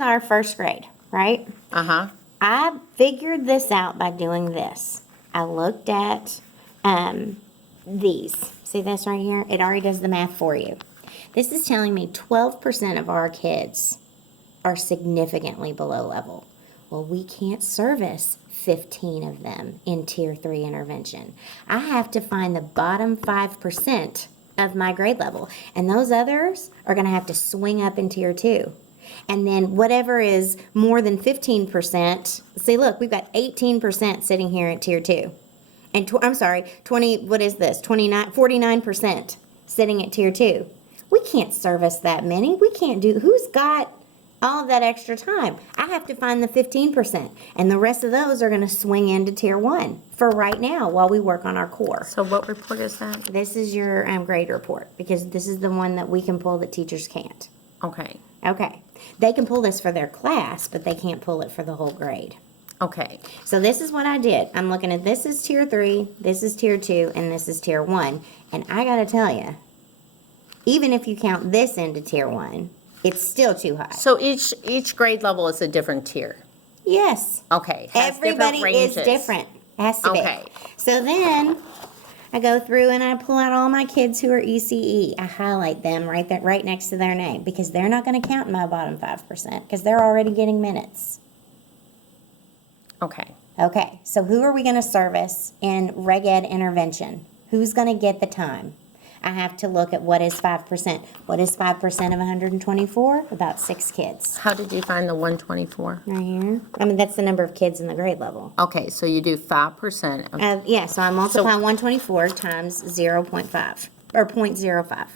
our first grade, right? Uh-huh. I figured this out by doing this. I looked at these. See this right here? It already does the math for you. This is telling me 12% of our kids are significantly below level. Well, we can't service 15 of them in Tier 3 intervention. I have to find the bottom 5% of my grade level, and those others are going to have to swing up in Tier 2. And then whatever is more than 15%, see, look, we've got 18% sitting here at Tier 2. And I'm sorry, 20, what is this? 49% sitting at Tier 2. We can't service that many. We can't do, who's got all of that extra time? I have to find the 15%. And the rest of those are going to swing into Tier 1 for right now while we work on our core. So what report is that? This is your grade report, because this is the one that we can pull that teachers can't. Okay. Okay. They can pull this for their class, but they can't pull it for the whole grade. Okay. So this is what I did. I'm looking at, this is Tier 3, this is Tier 2, and this is Tier 1. And I got to tell you, even if you count this into Tier 1, it's still too high. So each grade level is a different tier. Yes. Okay. Has Everybody different is ranges. different. Has to Okay. be. So then I go through and I pull out all my kids who are ECE. I highlight them right there, right next to their name, because they're not going to count in my bottom 5% because they're already getting minutes. Okay. Okay, so who are we going to service in Reg Ed intervention? Who's going to get the time? I have to look at what is 5%. What is 5% of 124? About 6 kids. How did you find the 124? Right here. I mean, that's the number of kids in the grade level. Okay, so you do 5% of, Yeah, so I multiply 124 times 0.5, or 0.05.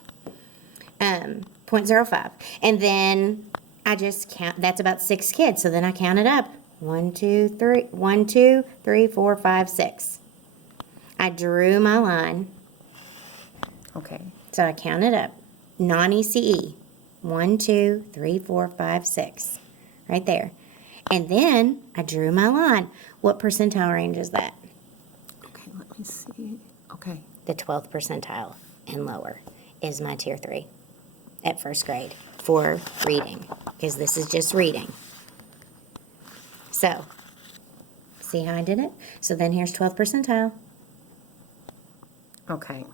0.05. And then I just count, that's about 6 kids. So then I count it up. 1, 2, 3, 1, 2, 3, 4, 5, 6. I drew my line. okay. So I counted up. Non-ECE. 1, 2, 3, 4, 5, 6. Right there. And then I drew my line. What percentile range is that? Okay, let me see. Okay. The 12th percentile and lower is my Tier 3 at first grade for reading, because this is just reading. So, see how I did it? So then here's 12th percentile. Okay.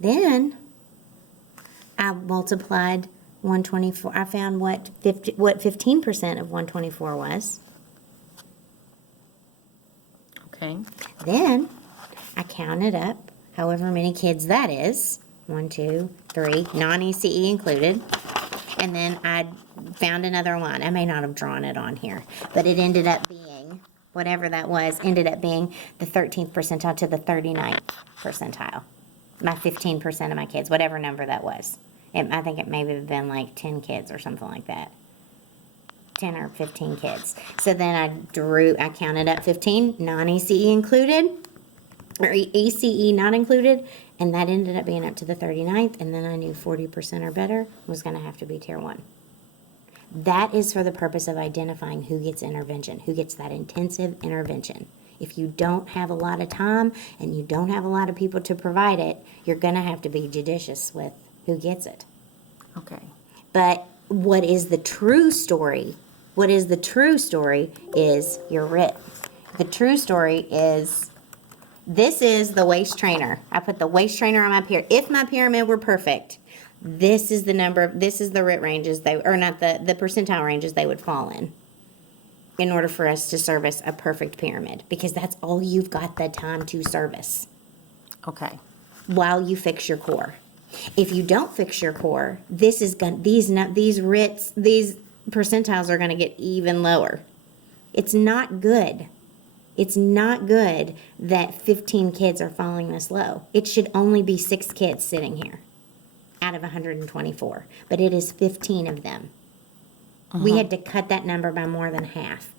Then I multiplied 124. I found what 15% of 124 was. Okay. Then I counted up however many kids that is. 1, 2, 3, non-ECE included. And then I found another line. I may not have drawn it on here, but it ended up being, whatever that was, ended up being the 13th percentile to the 39th percentile. My 15% of my kids, whatever number that was. I think it may have been like 10 kids or something like that. 10 or 15 kids. So then I counted up 15, non-ECE included, or ECE not included, and that ended up being up to the 39th, and then I knew 40% or better was going to have to be Tier 1. That is for the purpose of identifying who gets intervention, who gets that intensive intervention. If you don't have a lot of time and you don't have a lot of people to provide it, you're going to have to be judicious with who gets it. Okay. But what is the true story? What is the true story is your RIT. The true story is, this is the waist trainer. I put the waist trainer on my pyramid. If my pyramid were perfect, this is the number, this is the RIT ranges, or not the percentile ranges they would fall in order for us to service a perfect pyramid, because that's all you've got the time to service Okay. while you fix your core. If you don't fix your core, these RITs, these percentiles are going to get even lower. It's not good. It's not good that 15 kids are falling this low. It should only be 6 kids sitting here out of 124, but it is 15 of them. We had to cut that number by more than half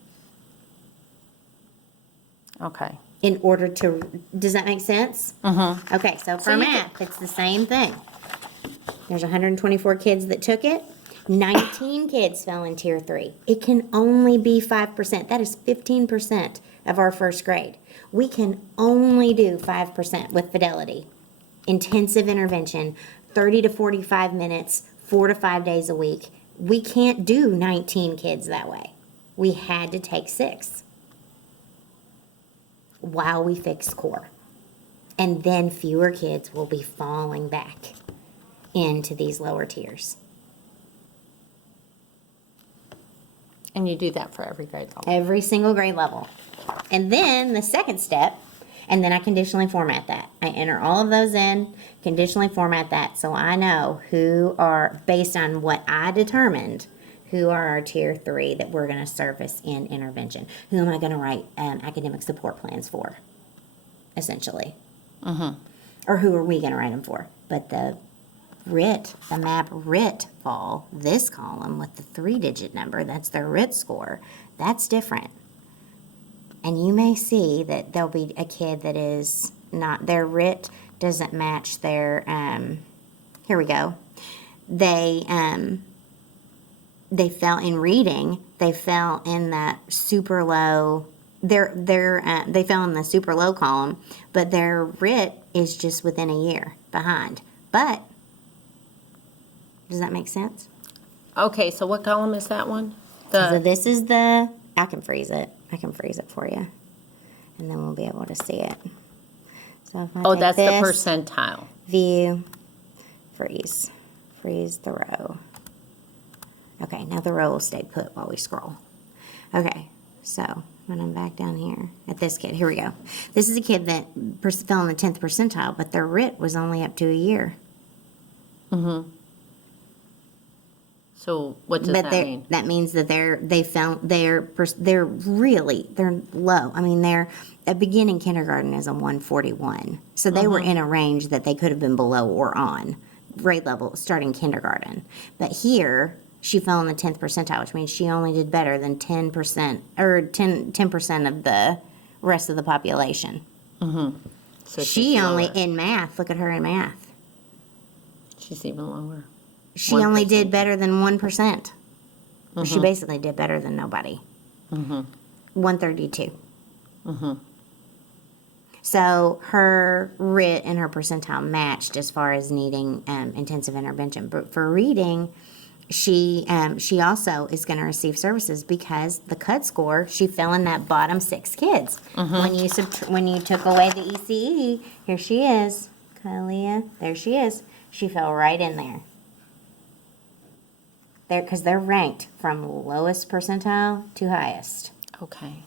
Okay. in order to, does that make sense? Okay, so for math, it's the same thing. There's 124 kids that took it. 19 kids fell in Tier 3. It can only be 5%. That is 15% of our first grade. We can only do 5% with fidelity. Intensive intervention, 30 to 45 minutes, 4 to 5 days a week. we can't do 19 kids that way. We had to take 6 while we fix core. And then fewer kids will be falling back into these lower tiers. And you do that for every grade level? Every single grade level. And then the second step, and then I conditionally format that. I enter all of those in, conditionally format that, so I know who are, based on what I determined, who are our tier 3 that we're going to service in intervention. Who am I going to write academic support plans for, essentially? Or who are we going to write them for? But the map RIT fall, this column with the 3-digit number, that's their RIT score, that's different. And you may see that there'll be a kid that is not, their RIT doesn't match their, here we go. They fell in reading, they fell in that super low, they fell in the super low column, but their RIT is just within a year behind. But, does that make sense? Okay, so what column is that one? So this is the, I can freeze it for you, and then we'll be able to see it. So if I Oh, take that's the this, percentile. View, freeze the row. Okay, now the row will stay put while we scroll. Okay, so when I'm back down here at this kid, here we go. This is a kid that fell in the 10th percentile, but their RIT was only up to a year. So what does that mean? That means that they're low. I mean, they're a beginning kindergarten is a 141, so they were in a range that they could have been below or on grade level starting kindergarten. But here she fell in the 10th percentile, which means she only did better than 10% or 10% of the rest of the population. So She only lower. in math. Look at her in math. She's even lower. She only 1%. did better than 1%. Well, she basically did better than nobody. 132. So her RIT and her percentile matched as far as needing intensive intervention. But for reading, she also is going to receive services because the cut score, she fell in that bottom 6 kids. When you took away the ECE, here she is, Kalia, there she is. She fell right in there. Because they're ranked from lowest percentile to highest. Okay.